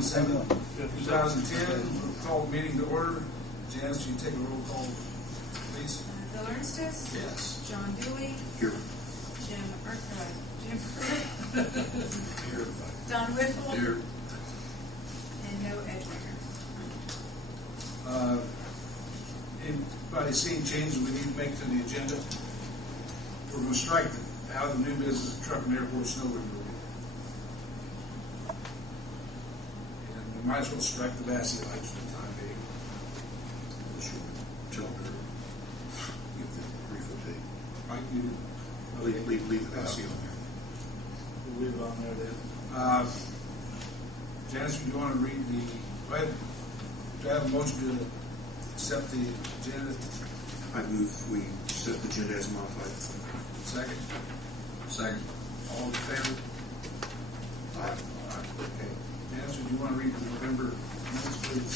22nd, 2010. We'll call the meeting to order. Janice, you take a roll call, please. Bill Ernstis? Yes. John Dewey? Here. Jim Pruitt? Here. Don Whittle? Here. And no Ed Winger. Anybody seeing changes we need to make to the agenda? We're going to strike out of the new business truck and airport snow removal. And we might as well strike the Vassy lights for the time being. We should tell her, give the brief update. Mike, you do. Leave the Vassy on there. We'll leave it on there then. Janice, do you want to read the, go ahead. Do I have a motion to accept the agenda? I move we accept the agenda as modified. Second? Second. All in favor? Aye. Okay. Janice, do you want to read the November minutes, please?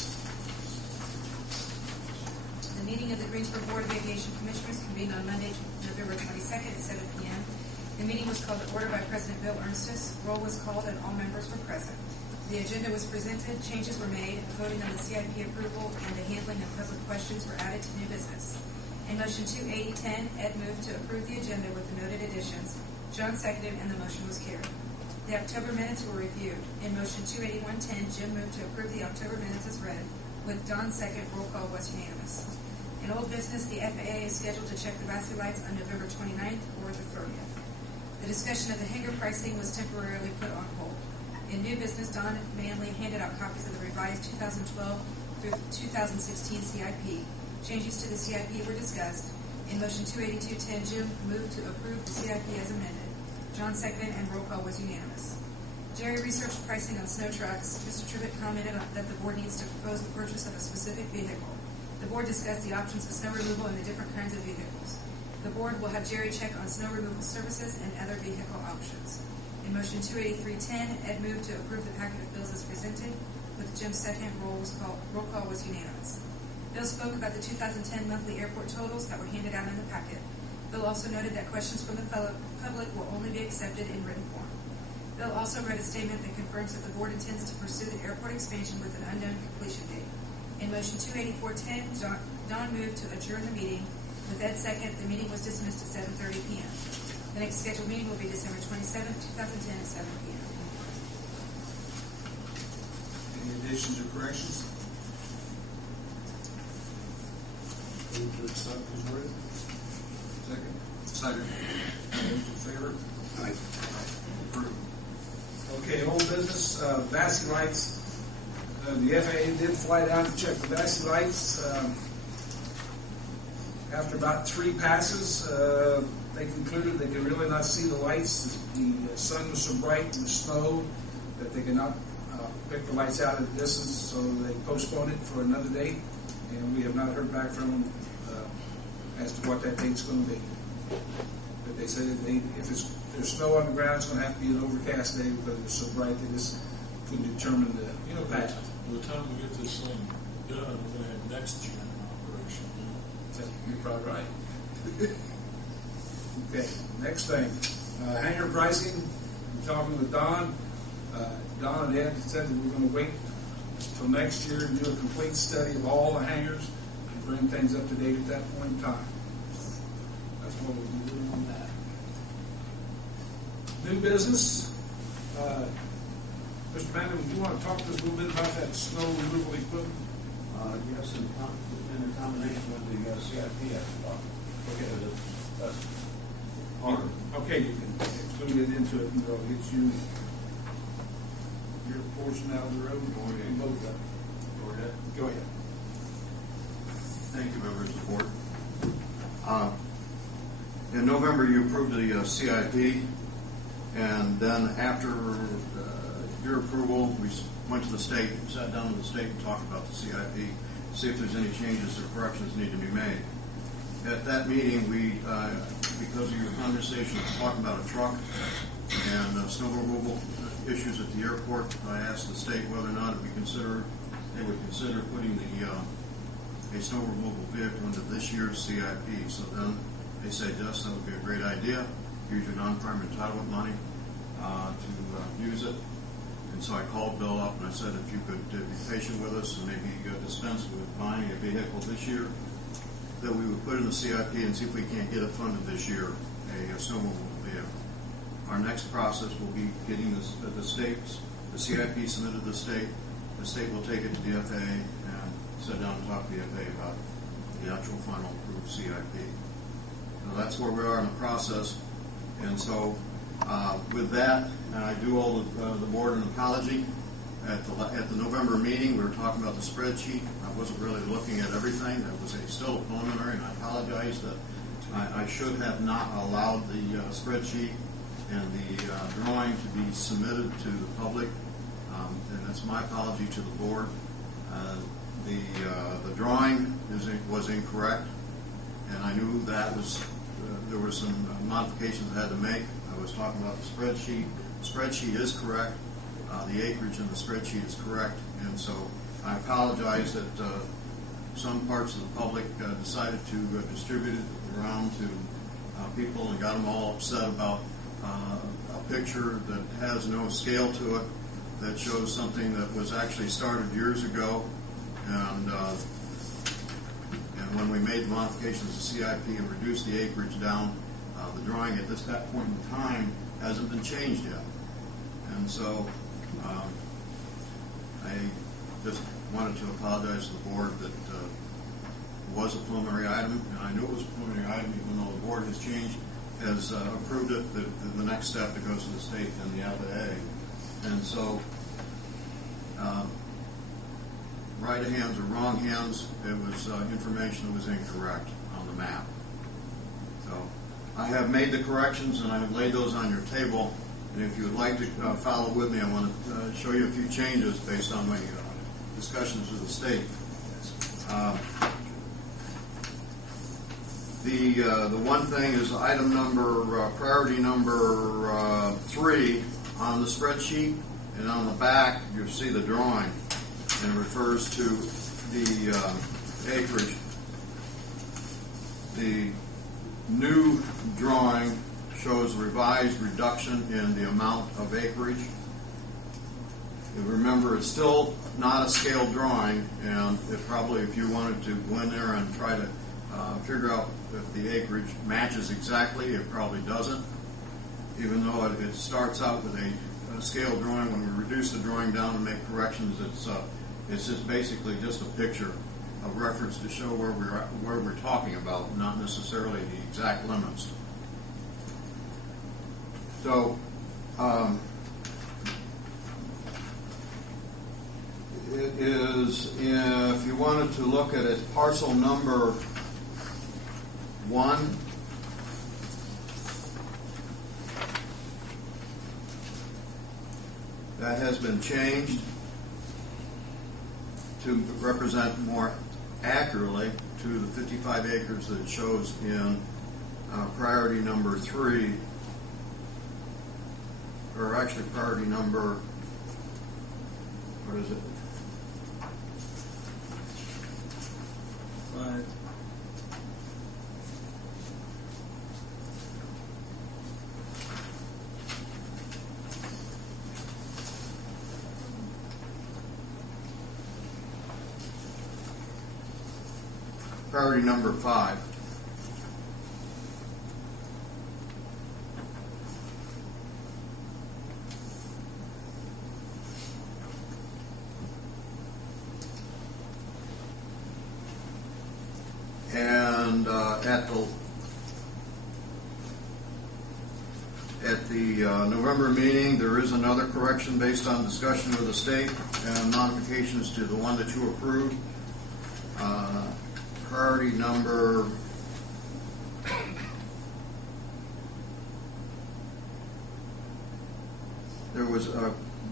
The meeting of the Greensburg Board of Aviation Commissioners convened on Monday, November 22nd at 7 p.m. The meeting was called to order by President Bill Ernstis. Roll was called and all members were present. The agenda was presented, changes were made, voting on the CIP approval and the handling of public questions were added to new business. In motion 28010, Ed moved to approve the agenda with the noted additions. John seconded and the motion was carried. The October minutes were reviewed. In motion 28110, Jim moved to approve the October minutes as read. With Don second, roll call was unanimous. In old business, the FAA is scheduled to check the Vassy lights on November 29th or the 30th. The discussion of the hangar pricing was temporarily put on hold. In new business, Don Manley handed out copies of the revised 2012 through 2016 CIP. Changes to the CIP were discussed. In motion 28210, Jim moved to approve the CIP as amended. John seconded and roll call was unanimous. Jerry researched pricing on snow trucks. Mr. Trivett commented that the board needs to propose the purchase of a specific vehicle. The board discussed the options of snow removal and the different kinds of vehicles. The board will have Jerry check on snow removal services and other vehicle options. In motion 28310, Ed moved to approve the packet of bills as presented. With Jim's second, roll call was unanimous. Bill spoke about the 2010 monthly airport totals that were handed out in the packet. Bill also noted that questions from the public will only be accepted in written form. Bill also read a statement that confirms that the board intends to pursue the airport expansion with an unknown completion date. In motion 28410, Don moved to adjourn the meeting. With Ed second, the meeting was dismissed at 7:30 p.m. The next scheduled meeting will be December 27th, 2010 at 7 p.m. Any additions or corrections? Move to accept as read. Second? Second. Those in favor? Aye. Approved. Okay, old business, Vassy lights. The FAA did fly down to check the Vassy lights. After about 3 passes, they concluded they could really not see the lights. The sun was so bright in the snow that they could not pick the lights out at a distance, so they postponed it for another date, and we have not heard back from them as to what that date's going to be. But they said if there's snow on the ground, it's going to have to be an overcast day because it's so bright they just couldn't determine the path. By the time we get this thing done, we're going to have next gen operation. You're probably right. Okay, next thing, hangar pricing. I'm talking with Don. Don and Ed said that we're going to wait until next year and do a complete study of all the hangars and bring things up to date at that point in time. That's what we'll be doing on that. New business. Mr. Manley, would you want to talk to us a little bit about that snow removal equipment? Yes, in combination with the CIP, look at it as part of it. Okay, you can include it into it and go. It's your portion out of the road. Both of them. Go ahead. Go ahead. Thank you, members of the board. In November, you approved the CIP, and then after your approval, we went to the state, sat down with the state and talked about the CIP, see if there's any changes or corrections need to be made. At that meeting, we, because of your conversation talking about a truck and snow removal issues at the airport, I asked the state whether or not they would consider putting a snow removal vehicle into this year's CIP. So then they said, yes, that would be a great idea. Use your non-prime entitlement money to use it. And so I called Bill up and I said, if you could be patient with us and maybe dispense with buying a vehicle this year, that we would put in the CIP and see if we can't get it funded this year, a snowmobile vehicle. Our next process will be getting the states, the CIP submitted to the state. The state will take it to the FAA and sit down and talk to the FAA about the actual final approved CIP. So that's where we are in the process. And so with that, I do owe the board an apology. At the November meeting, we were talking about the spreadsheet. I wasn't really looking at everything. That was still a preliminary, and I apologize that I should have not allowed the spreadsheet and the drawing to be submitted to the public, and that's my apology to the board. The drawing was incorrect, and I knew that was there were some modifications I had to make. I was talking about the spreadsheet. The spreadsheet is correct. The acreage in the spreadsheet is correct, and so I apologize that some parts of the public decided to distribute it around to people and got them all upset about a picture that has no scale to it, that shows something that was actually started years ago, and when we made the modifications to CIP and reduced the acreage down, the drawing at that point in time hasn't been changed yet. And so I just wanted to apologize to the board that it was a preliminary item, and I knew it was a preliminary item even though the board has approved it, the next step that goes to the state and the FAA. And so right hands or wrong hands, it was information that was incorrect on the map. So I have made the corrections and I have laid those on your table. And if you would like to follow with me, I want to show you a few changes based on my discussions with the state. The one thing is item number, priority number 3 on the spreadsheet, and on the back you'll see the drawing, and it refers to the acreage. The new drawing shows revised reduction in the amount of acreage. And remember, it's still not a scaled drawing, and it probably, if you wanted to go in there and try to figure out if the acreage matches exactly, it probably doesn't. Even though it starts out with a scale drawing, when we reduce the drawing down and make corrections, it's just basically just a picture, a reference to show where we're talking about, not necessarily the exact limits. So it is, if you wanted to look at it, parcel number 1. That has been changed to represent more accurately to the 55 acres that it shows in priority number 3, or actually priority number, what is it? 5. Priority number 5. And at the November meeting, there is another correction based on discussion with the state and modifications to the one that you approved. Priority number there was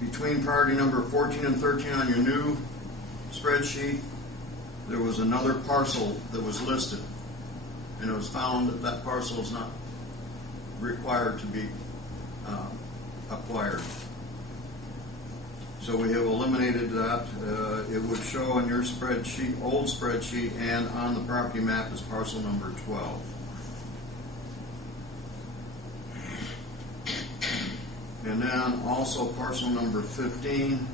between priority number 14 and 13 on your new spreadsheet, there was another parcel that was listed, and it was found that that parcel is not required to be acquired. So we have eliminated that. It would show on your spreadsheet, old spreadsheet, and on the property map as parcel number 12. And then also parcel number 15,